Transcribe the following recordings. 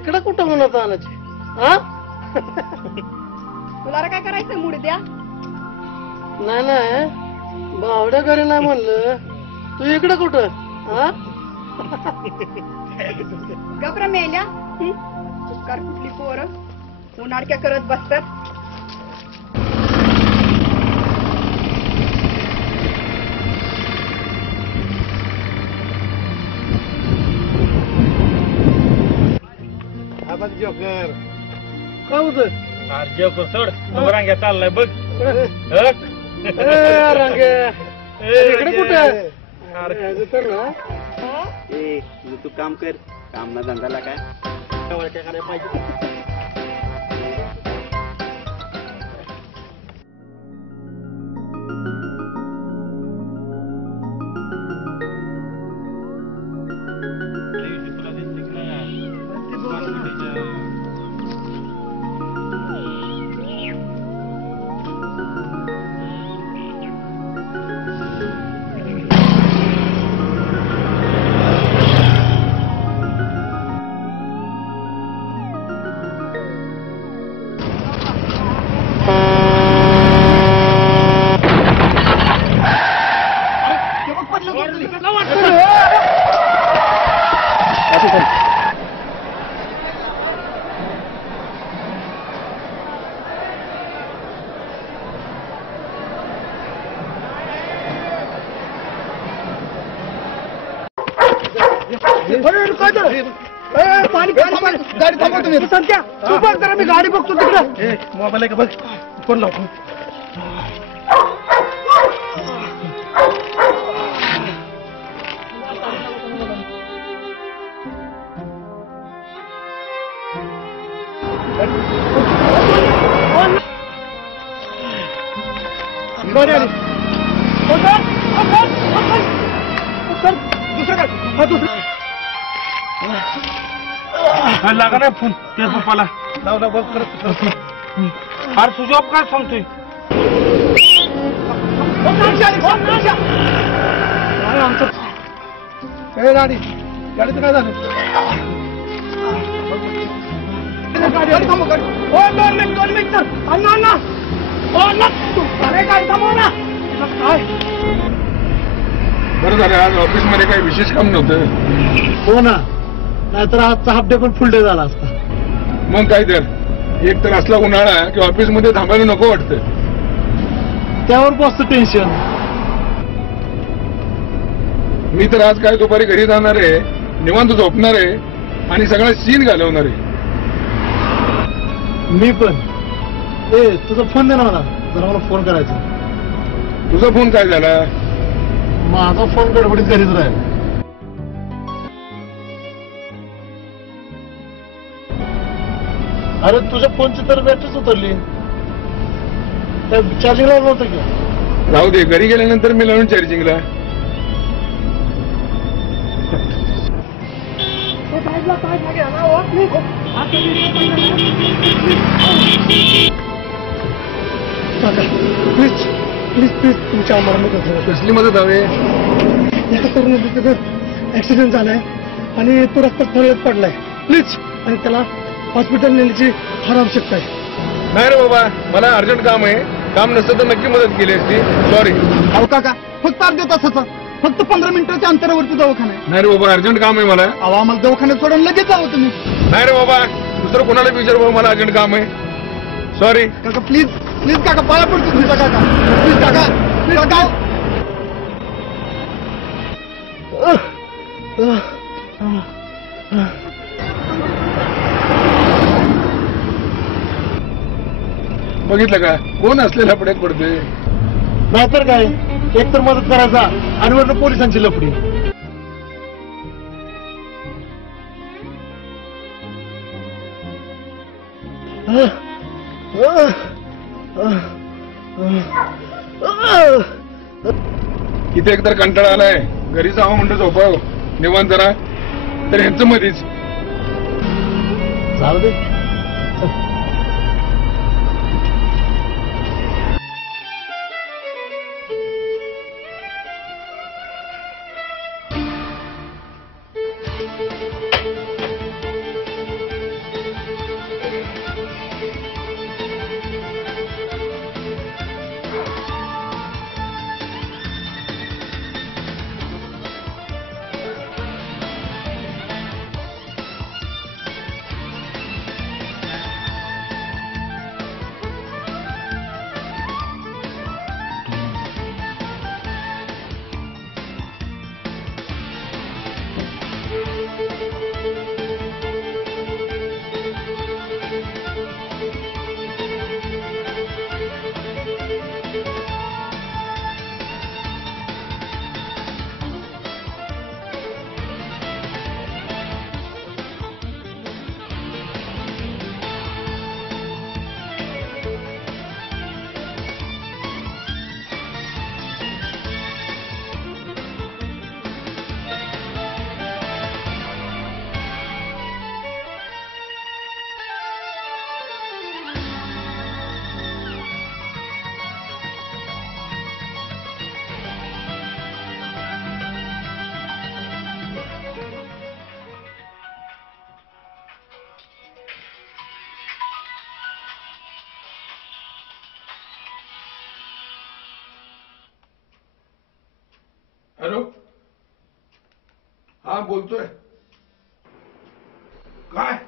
इकडं कुठं म्हणत आणायची हा? तुला काय करायचं मूड द्या नाही नाही बावड्या घरी नाही म्हणलं तू इकडं कुठं हा? गबरा मेल्या चुकार कुठली पोरं उन्हाळक्या करत बसतात जोकर काय होतं जोकर सोड रांग्या चाललाय बघ इकडे कुठं तू काम कर काम ना धंदाला काय करायला पाहिजे गाडी थांबव तुम्ही संध्या तू बघ जरा मी गाडी बघतो तिकडे मोबाईल आहे का बघ फोन लावतो लागा नाही फोन त्या पप्पाला लावला बघ करत अरे तुझ्या काय सांगतोय गाडी गाडीचं काय झालं गाडी थांबव गाडी 2 मिनिट अण्णा अण्णा अरे गाडी थांबव ना काय बरं झालं आज ऑफिस मध्ये काही विशेष काम नव्हतं हो ना नाहीतर आजचा हाफ डे पण फुल डे झाला असता मग काय तर एक तर असला उन्हाळा की ऑफिस मध्ये थांबायला नको वाटतं त्यावर बसतं टेन्शन मी तर आज काय दुपारी घरी जाणार आहे निवांत झोपणार आहे आणि सगळा सीन घालवणार आहे मी पण तुझा फोन दे ना मला जरा मला फोन करायचा तुझा फोन काय झाला माझा फोन गडबडीत घरीच राहील अरे तुझ्या फोनची तर बॅटरीच उतरली चार्जिंगला नव्हतं की राहू दे घरी गेल्यानंतर मी लावून चार्जिंगला प्लीज प्लीज प्लीज तुमच्या आम्हाला मदत कसली मदत हवे एका तरुणाचा ऍक्सिडेंट झालाय आणि तो रस्त्यात फळत पडलाय प्लीज आणि त्याला हॉस्पिटल नेण्याची फार आवश्यकता आहे नाही रे बाबा मला अर्जंट काम आहे काम नसतं तर नक्की मदत केली असती सॉरी अहो काका फक्त अर्ध्या तासाचा फक्त 15 मिनिटाच्या अंतरावरती दवाखाना आहे नाही रे बाबा अर्जंट काम आहे मला अहो आम्हाला दवाखान्यात सोडून लगेच जावं तुम्ही नाही रे बाबा दुसरं कोणाला विचार बाबा मला अर्जंट काम आहे सॉरी काका प्लीज प्लीज काका पाया पडतो तुमचा काका प्लीज काका प्लीज काका बघितलं का कोण असलेला पड्यात पडते नाहीतर काय एकतर मदत करायचा आणि वरनं पोलिसांची लफडी इथे एकतर कंटाळा आलाय घरी जावं म्हणतो झोपाव निवांत जरा तर ह्यांचं मध्येच जाऊ दे हॅलो, हा बोलतोय. काय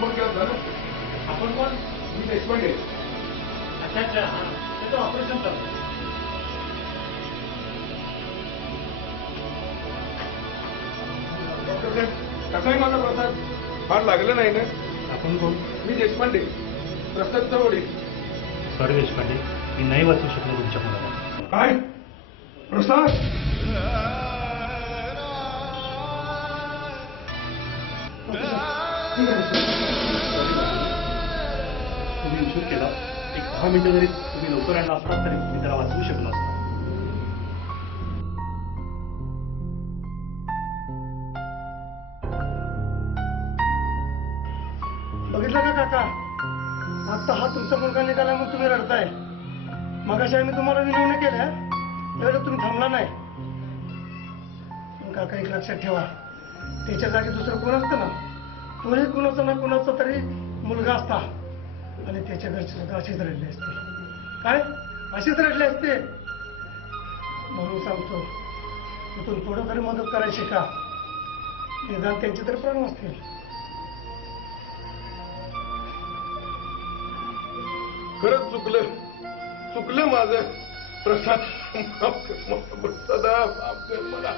फोन केला होता ना? आपण कोण? मी देशपांडे. अच्छा अच्छा, हा त्याचं ऑपरेशन चालू आहे. डॉक्टर साहेब, कसा आहे माझा प्रसाद? फार लागलं नाही ना? आपण कोण? मी देशपांडे, प्रसादचा वडील. सॉरी देशपांडे, मी नाही वाचू शकलो तुमच्या मुलाला. काय प्रसाद? तुम्ही उशीर केला. एक 10 मिनिटं जरी तुम्ही लवकर आणला असतात तरी मी त्याला वाचवू शकलो असतो. बघितलं का काका, आता हा तुमचा मुलगा निघाला म्हणून तुम्ही रडताय. मगाशी आम्ही तुम्हाला विनवण्या केल्या, त्यावेळेला तुम्ही थांबला नाही. पण काका एक लक्षात ठेवा, त्याच्या जागी दुसरं कोण असतं ना, तोही कुणाचा ना कुणाचा तरी मुलगा असता आणि त्याच्या घरचे सुद्धा असेच रडले असते. काय असेच रडले असते. म्हणून सांगतो, तिथून थोडं तरी मदत करायची का, निदान त्यांचे तरी प्राण असतील. खरंच चुकलं माझं. प्रसाद माफ कर मला.